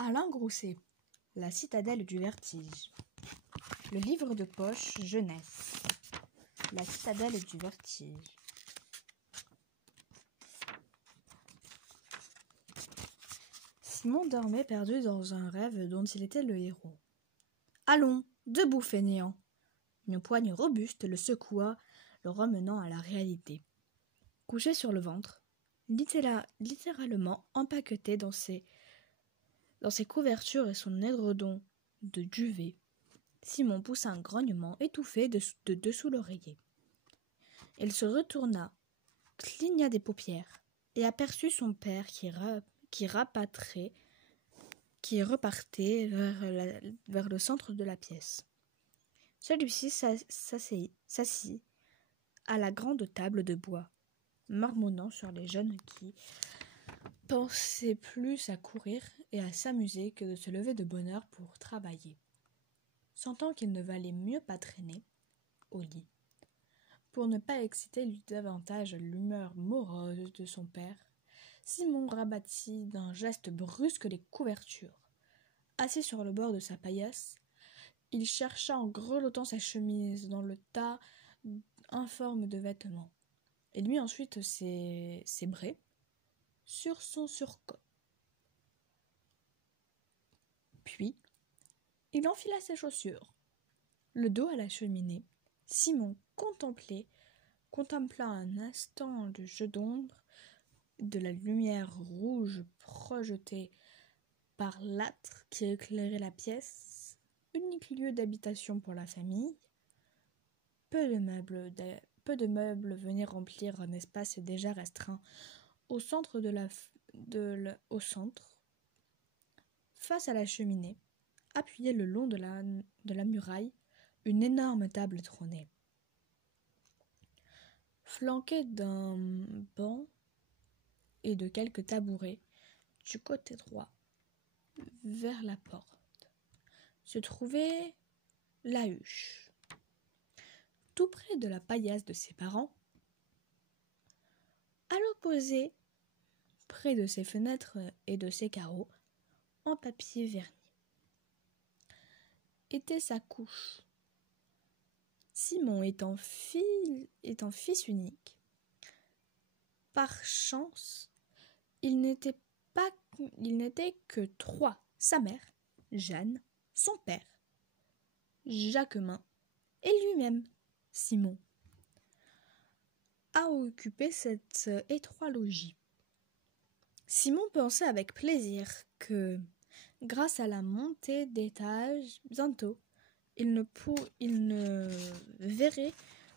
Alain Grousset, La citadelle du vertige. Le livre de poche jeunesse. La citadelle du vertige. Simon dormait perdu dans un rêve dont il était le héros. « Allons, debout, fainéant !» Une poigne robuste le secoua, le ramenant à la réalité. Couché sur le ventre, littéralement empaqueté dans ses couvertures et son édredon de duvet, Simon poussa un grognement étouffé de dessous l'oreiller. Il se retourna, cligna des paupières et aperçut son père qui repartait vers le centre de la pièce. Celui-ci s'assit à la grande table de bois, marmonnant sur les jeunes qui pensaient plus à courir et à s'amuser que de se lever de bonne heure pour travailler. Sentant qu'il ne valait mieux pas traîner au lit, pour ne pas exciter davantage l'humeur morose de son père, Simon rabattit d'un geste brusque les couvertures. Assis sur le bord de sa paillasse, il chercha en grelottant sa chemise dans le tas informe de vêtements. Il mit ensuite ses braies sur son surcot. Puis, il enfila ses chaussures. Le dos à la cheminée, Simon contempla un instant le jeu d'ombre de la lumière rouge projetée par l'âtre qui éclairait la pièce, unique lieu d'habitation pour la famille. Peu de meubles venaient remplir un espace déjà restreint au centre, face à la cheminée, appuyée le long de la muraille, une énorme table trônait. Flanquée d'un banc et de quelques tabourets, du côté droit, vers la porte, se trouvait la huche. Tout près de la paillasse de ses parents, à l'opposé, près de ses fenêtres et de ses carreaux, en papier verni, était sa couche. Simon étant fils unique, par chance, il n'était que 3, sa mère, Jeanne, son père, Jacquemin, et lui-même, Simon, à occuper cet étroit logis. Simon pensait avec plaisir que, grâce à la montée d'étage, bientôt, il ne verrait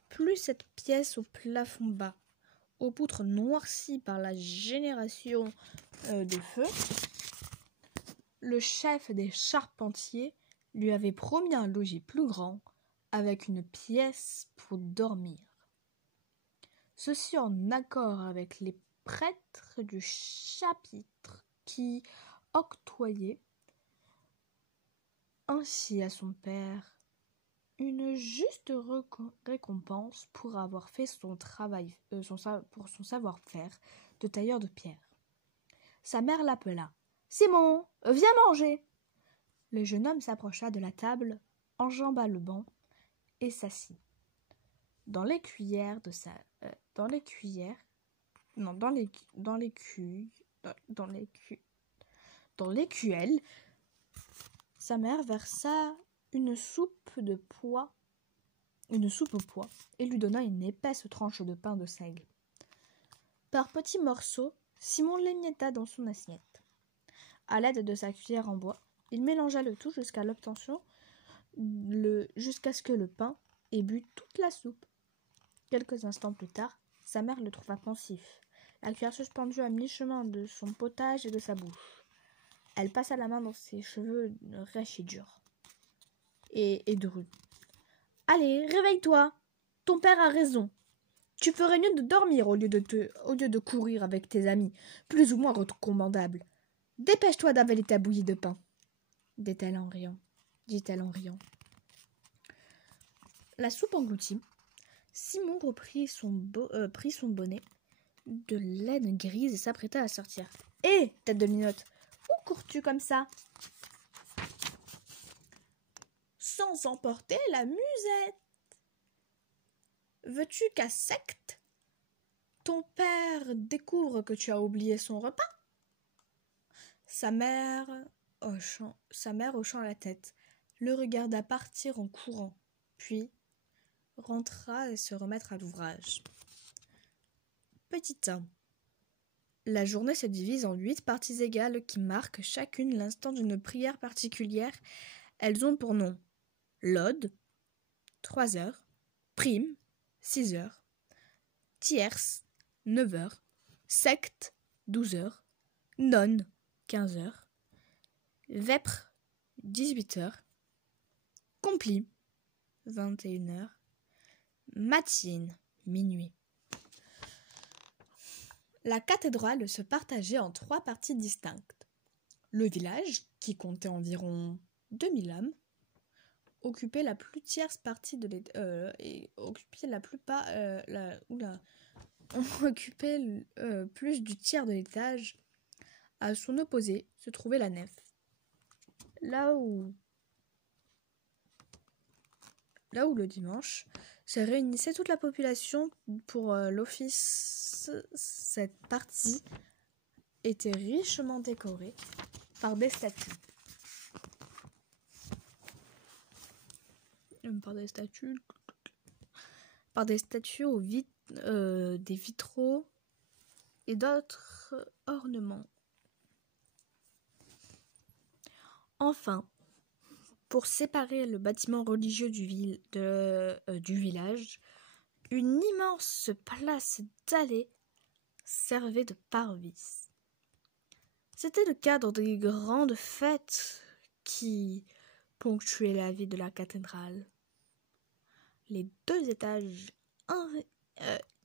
plus cette pièce au plafond bas, aux poutres noircies par la génération des feux. Le chef des charpentiers lui avait promis un logis plus grand, avec une pièce pour dormir. Ceci en accord avec les prêtres du chapitre qui octroyaient ainsi à son père une juste récompense pour avoir fait son travail, pour son savoir-faire de tailleur de pierre. Sa mère l'appela. « Simon, viens manger !» Le jeune homme s'approcha de la table, enjamba le banc et s'assit. Dans l'écuelle, sa mère versa une soupe au pois et lui donna une épaisse tranche de pain de seigle. Par petits morceaux, Simon l'émietta dans son assiette. À l'aide de sa cuillère en bois, il mélangea le tout jusqu'à ce que le pain ait bu toute la soupe. Quelques instants plus tard, sa mère le trouva pensif, la cuillère suspendue à mi-chemin de son potage et de sa bouche. Elle passa la main dans ses cheveux rêches et durs. Et drus. « Allez, réveille-toi. Ton père a raison. Tu ferais mieux de dormir au lieu de courir avec tes amis, plus ou moins recommandables. Dépêche-toi d'avaler ta bouillie de pain, dit-elle en riant. La soupe engloutie, Simon prit son bonnet de laine grise et s'apprêta à sortir. « Hé, tête de linotte, où cours-tu comme ça? Sans emporter la musette. Veux-tu qu'à secte, ton père découvre que tu as oublié son repas? Sa mère, hochant la tête, le regarda partir en courant, puis rentra et se remettre à l'ouvrage. Petit 1. La journée se divise en 8 parties égales qui marquent chacune l'instant d'une prière particulière. Elles ont pour nom Laude, 3 heures, Prime, 6 heures, Tierce, 9 heures, Secte, 12 heures, Nonne, 15 heures, Vêpres, 18 heures, Compli, 21 heures, Matine, minuit. La cathédrale se partageait en 3 parties distinctes. Le village, qui comptait environ 2000 âmes, occupait la plus tierce partie de occupait plus du tiers de l'étage. À son opposé se trouvait la nef, là où le dimanche se réunissait toute la population pour l'office. Cette partie était richement décorée par des statues. Des vitraux et d'autres ornements. Enfin, pour séparer le bâtiment religieux du village, une immense place dallée servait de parvis. C'était le cadre des grandes fêtes qui ponctuaient la vie de la cathédrale. Les 2 étages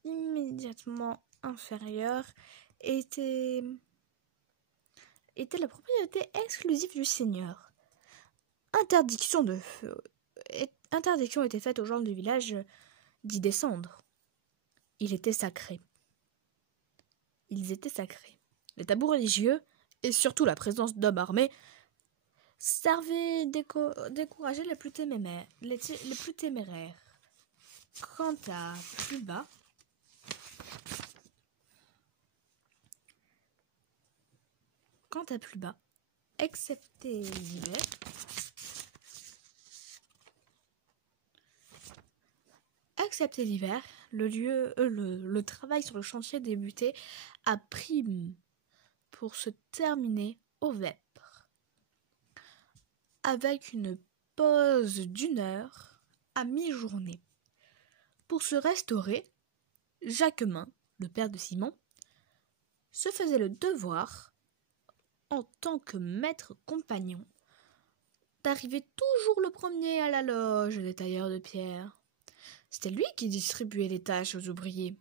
immédiatement inférieurs étaient la propriété exclusive du seigneur. Interdiction était faite aux gens du village d'y descendre. Ils étaient sacrés. Les tabous religieux, et surtout la présence d'hommes armés, servaient décourager les plus téméraires. Quant à plus bas, excepté l'hiver, le travail sur le chantier débutait à Prime pour se terminer au Vêpres, avec une pause d'1 heure à mi-journée. Pour se restaurer, Jacquemin, le père de Simon, se faisait le devoir, en tant que maître compagnon, d'arriver toujours le premier à la loge des tailleurs de pierre. C'était lui qui distribuait les tâches aux ouvriers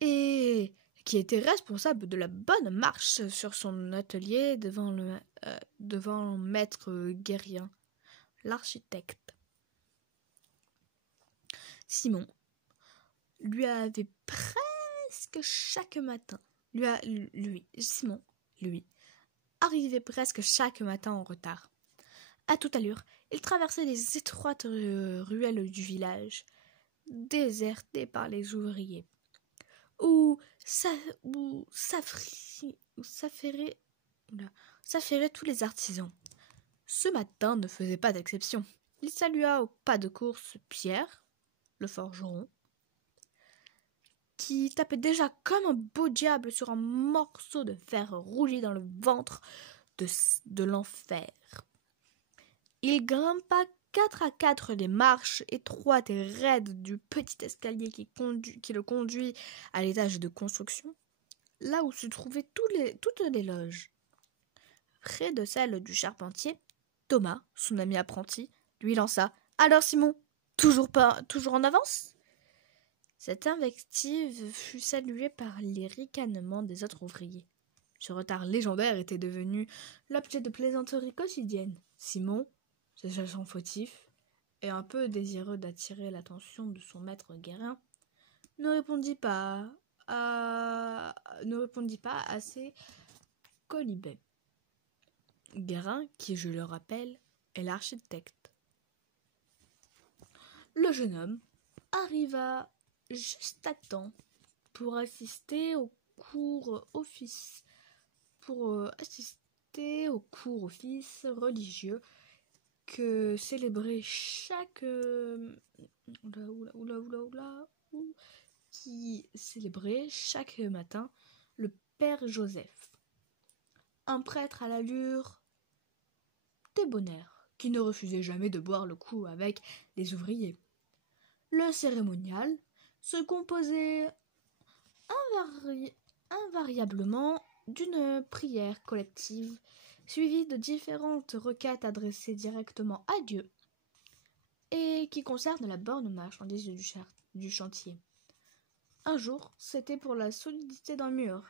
et qui était responsable de la bonne marche sur son atelier devant maître Guérien, l'architecte. Simon lui avait presque chaque matin, Simon, arrivait presque chaque matin en retard. À toute allure, il traversait les étroites ruelles du village, désertées par les ouvriers, où s'affairaient tous les artisans. Ce matin ne faisait pas d'exception. Il salua au pas de course Pierre, le forgeron, qui tapait déjà comme un beau diable sur un morceau de fer rougi dans le ventre de l'enfer. Il grimpa 4 à 4 les marches étroites et raides du petit escalier qui le conduit à l'étage de construction, là où se trouvaient toutes les loges. Près de celle du charpentier, Thomas, son ami apprenti, lui lança « Alors Simon, toujours en avance ?» Cette invective fut saluée par les ricanements des autres ouvriers. Ce retard légendaire était devenu l'objet de plaisanteries quotidiennes. Simon, se sachant fautif et un peu désireux d'attirer l'attention de son maître Guérin, ne répondit pas assez colibé. Guérin, qui, je le rappelle, est l'architecte. Le jeune homme arriva juste à temps pour assister au cours office religieux que célébrait qui célébrait chaque matin le père Joseph, un prêtre à l'allure débonnaire qui ne refusait jamais de boire le coup avec les ouvriers. Le cérémonial se composait invariablement d'une prière collective suivie de différentes requêtes adressées directement à Dieu et qui concernent la bonne marchandise du chantier. Un jour, c'était pour la solidité d'un mur.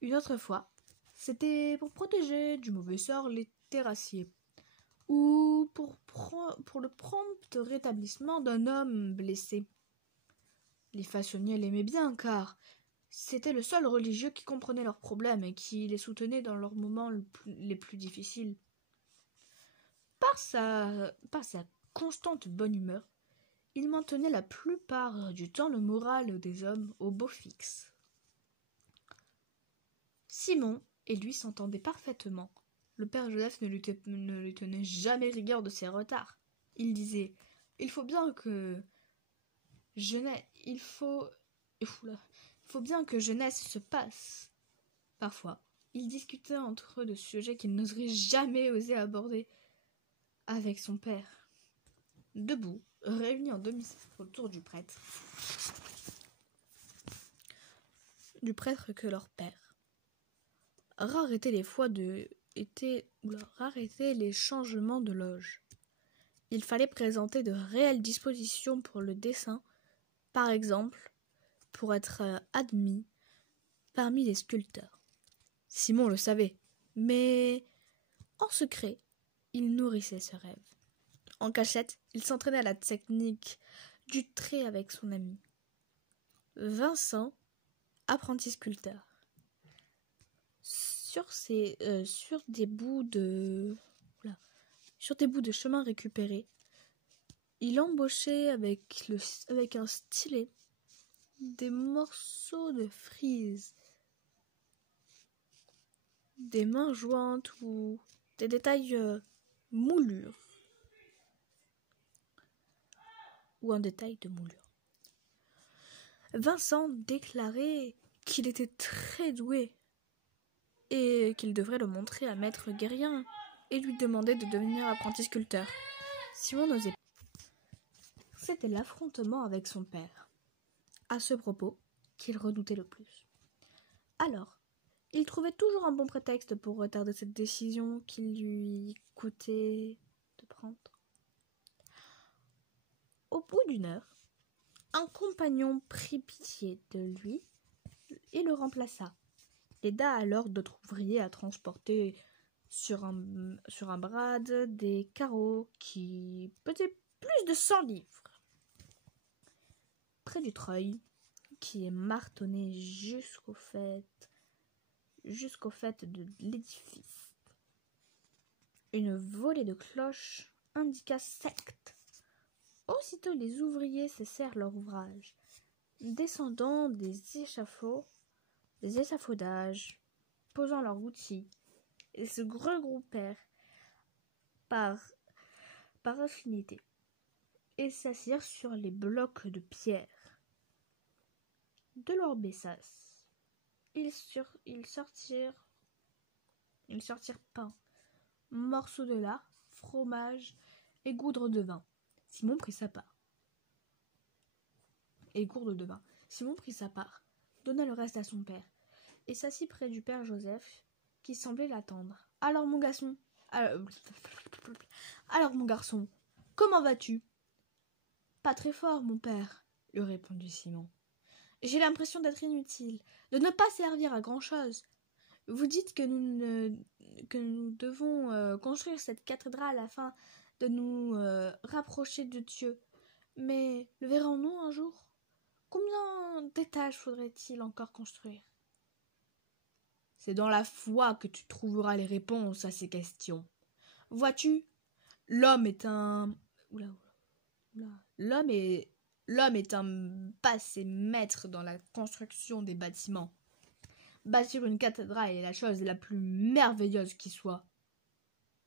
Une autre fois, c'était pour protéger du mauvais sort les terrassiers ou pour le prompt rétablissement d'un homme blessé. Les façonniers l'aimaient bien car c'était le seul religieux qui comprenait leurs problèmes et qui les soutenait dans leurs moments les plus difficiles. Par sa constante bonne humeur, il maintenait la plupart du temps le moral des hommes au beau fixe. Simon et lui s'entendaient parfaitement. Le père Joseph ne lui tenait jamais rigueur de ses retards. Il disait « Il faut bien que jeunesse se passe. » Parfois, ils discutaient entre eux de sujets qu'il n'oserait jamais oser aborder avec son père. Debout, réunis en demi-cercle autour du prêtre que leur père. Rares étaient les changements de loge. Il fallait présenter de réelles dispositions pour le dessin, par exemple, pour être admis parmi les sculpteurs. Simon le savait, mais en secret, il nourrissait ce rêve. En cachette, il s'entraînait à la technique du trait avec son ami Vincent, apprenti sculpteur. Sur des bouts de chemin récupérés, il embauchait avec un stylet des morceaux de frise, des mains jointes ou des détails moulures ou un détail de moulure. Vincent déclarait qu'il était très doué et qu'il devrait le montrer à maître Guérien et lui demander de devenir apprenti sculpteur. Simon n'osait pas. C'était l'affrontement avec son père, à ce propos, qu'il redoutait le plus. Alors, il trouvait toujours un bon prétexte pour retarder cette décision qu'il lui coûtait de prendre. Au bout d'une heure, un compagnon prit pitié de lui et le remplaça. Aida alors d'autres ouvriers à transporter sur un brad des carreaux qui pesaient plus de 100 livres. Près du treuil, qui est martonné jusqu'au fait de l'édifice, une volée de cloches indiqua secte. Aussitôt les ouvriers cessèrent leur ouvrage, descendant des échafaudages, posant leurs outils, et se regroupèrent par affinité, et s'assirent sur les blocs de pierre. De leur besace, ils sortirent pain, morceaux de lard, fromage et gourde de vin. Simon prit sa part. Donna le reste à son père, et s'assit près du père Joseph, qui semblait l'attendre. Alors mon garçon, comment vas-tu ? Pas très fort, mon père, lui répondit Simon. J'ai l'impression d'être inutile, de ne pas servir à grand-chose. Vous dites que nous devons construire cette cathédrale afin de nous rapprocher de Dieu. Mais le verrons-nous un jour ? Combien d'étages faudrait-il encore construire ? C'est dans la foi que tu trouveras les réponses à ces questions. Vois-tu, l'homme est un... Oula, oula, oula. L'homme est un passé maître dans la construction des bâtiments. Bâtir une cathédrale est la chose la plus merveilleuse qui soit.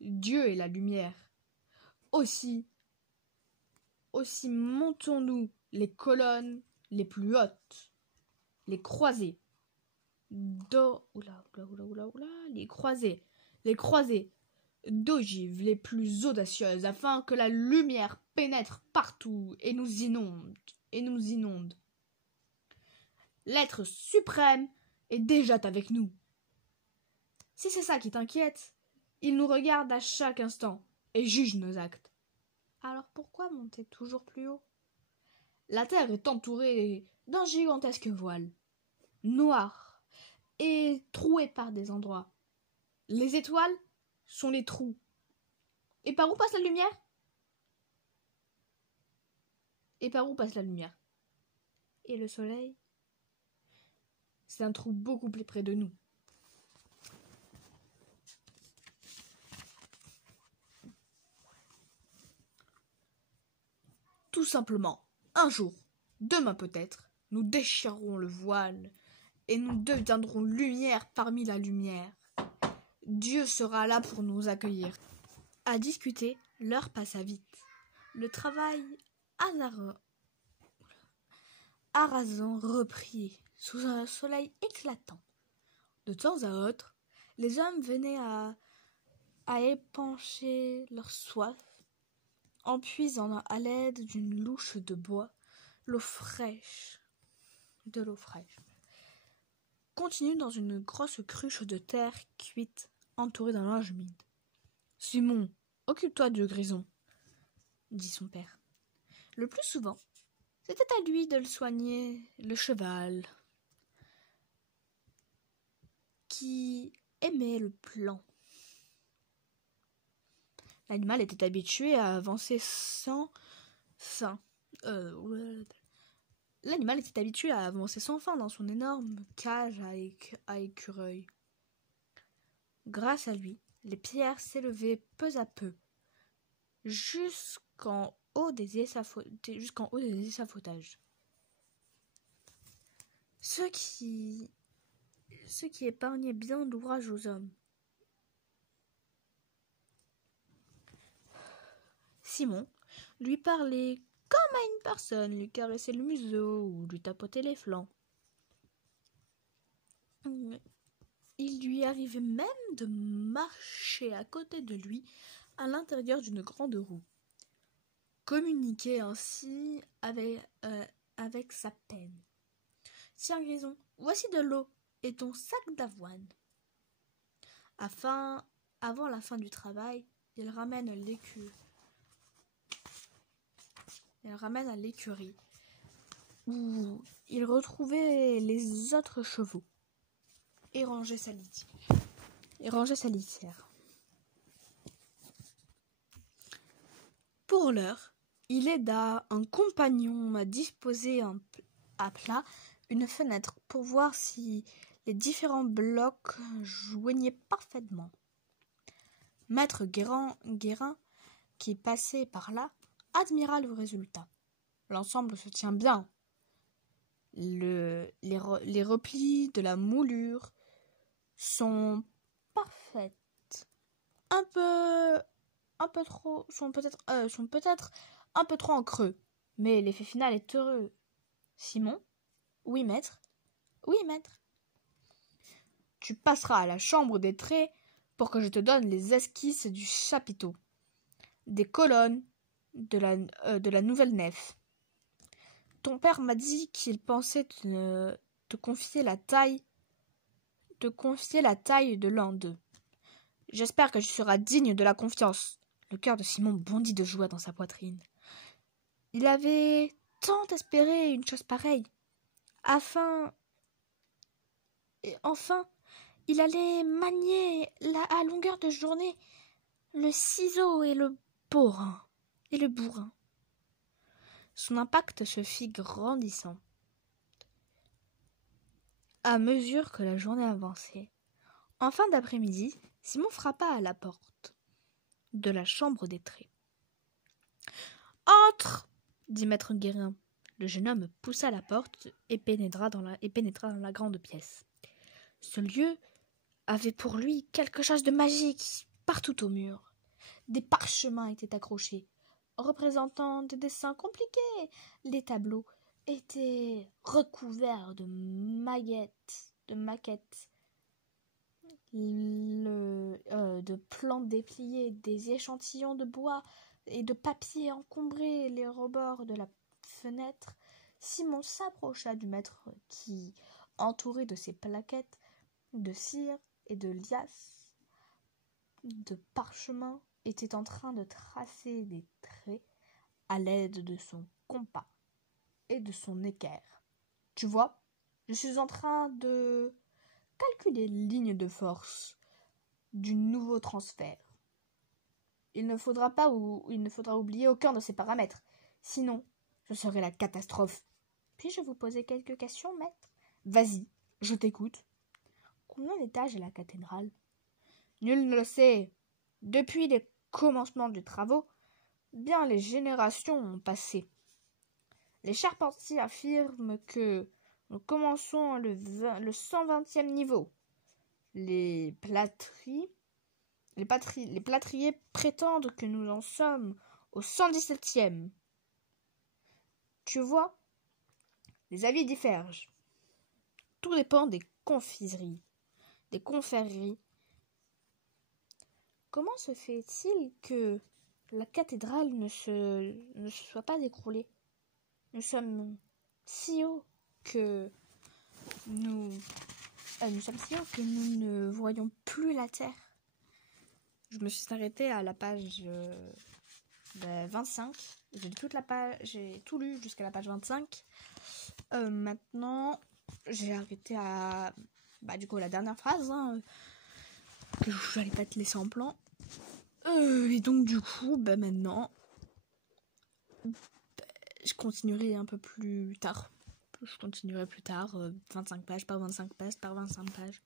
Dieu est la lumière. Aussi montons-nous les colonnes les plus hautes, les croisées, les croisées d'ogives les plus audacieuses, afin que la lumière pénètre partout et nous inonde. L'être suprême est déjà avec nous. Si c'est ça qui t'inquiète, il nous regarde à chaque instant et juge nos actes. Alors pourquoi monter toujours plus haut? La terre est entourée d'un gigantesque voile, noir et troué par des endroits. Les étoiles sont les trous. Et par où passe la lumière? Et le soleil? C'est un trou beaucoup plus près de nous. Tout simplement, un jour, demain peut-être, nous déchirerons le voile et nous deviendrons lumière parmi la lumière. Dieu sera là pour nous accueillir. À discuter, l'heure passa vite. Le travail arasant reprit sous un soleil éclatant. De temps à autre, les hommes venaient à épancher leur soif en puisant à l'aide d'une louche de bois de l'eau fraîche. Continue dans une grosse cruche de terre cuite entourée d'un linge humide. Simon, occupe-toi du grison, dit son père. Le plus souvent, c'était à lui de le soigner, le cheval, qui aimait le plan. L'animal était habitué à avancer sans fin. L'animal était habitué à avancer sans fin dans son énorme cage à écureuil. Grâce à lui, les pierres s'élevaient peu à peu, jusqu'en haut des échafaudages. Ce qui épargnait bien d'ouvrage aux hommes. Simon lui parlait comme à une personne, lui caressait le museau ou lui tapotait les flancs. Il lui arrivait même de marcher à côté de lui à l'intérieur d'une grande roue. Communiquer ainsi avec sa peine. Tiens, Grison, voici de l'eau et ton sac d'avoine. Avant la fin du travail, il ramène à l'écurie où il retrouvait les autres chevaux et rangeait sa litière. Pour l'heure, il aida un compagnon à disposer à plat une fenêtre pour voir si les différents blocs joignaient parfaitement. Maître Guérin, qui passait par là, admira le résultat. L'ensemble se tient bien. Les replis de la moulure sont parfaites. Sont peut-être un peu trop en creux, mais l'effet final est heureux. Simon? Oui, maître. Oui, maître. Tu passeras à la chambre des traits pour que je te donne les esquisses du chapiteau, des colonnes, de la nouvelle nef. Ton père m'a dit qu'il pensait te confier la taille de l'un d'eux. J'espère que tu seras digne de la confiance. Le cœur de Simon bondit de joie dans sa poitrine. Il avait tant espéré une chose pareille. Enfin, il allait manier à longueur de journée le ciseau et le bourrin. Son impact se fit grandissant. À mesure que la journée avançait, En fin d'après-midi, Simon frappa à la porte de la chambre des traits. « Entre » dit maître Guérin. Le jeune homme poussa la porte et pénétra dans la grande pièce. Ce lieu avait pour lui quelque chose de magique. Partout au mur, des parchemins étaient accrochés, représentant des dessins compliqués. Les tableaux étaient recouverts de maquettes, de plantes dépliées, des échantillons de bois et de papier encombraient les rebords de la fenêtre. Simon s'approcha du maître qui, entouré de ses plaquettes de cire et de liasses de parchemin, était en train de tracer des traits à l'aide de son compas et de son équerre. « Tu vois, je suis en train de calculer les lignes de force du nouveau transfert. Il ne faudra oublier aucun de ces paramètres, sinon ce serait la catastrophe. Puis-je vous poser quelques questions, maître ? Vas-y, je t'écoute. Combien d'étages est la cathédrale ? Nul ne le sait. Depuis les commencements des travaux, bien les générations ont passé. Les charpentiers affirment que nous commençons le 120e niveau. Les plâtriers prétendent que nous en sommes au 117e. Tu vois, les avis divergent. Tout dépend des confréries. Comment se fait-il que la cathédrale ne se soit pas écroulée ? Nous sommes si haut que nous ne voyons plus la terre. Je me suis arrêtée à la page 25. J'ai tout lu jusqu'à la page 25. Maintenant, j'ai arrêté à la dernière phrase que je n'allais pas te laisser en plan. Et donc du coup, maintenant, je continuerai un peu plus tard. Je continuerai plus tard, 25 pages par 25 pages par 25 pages.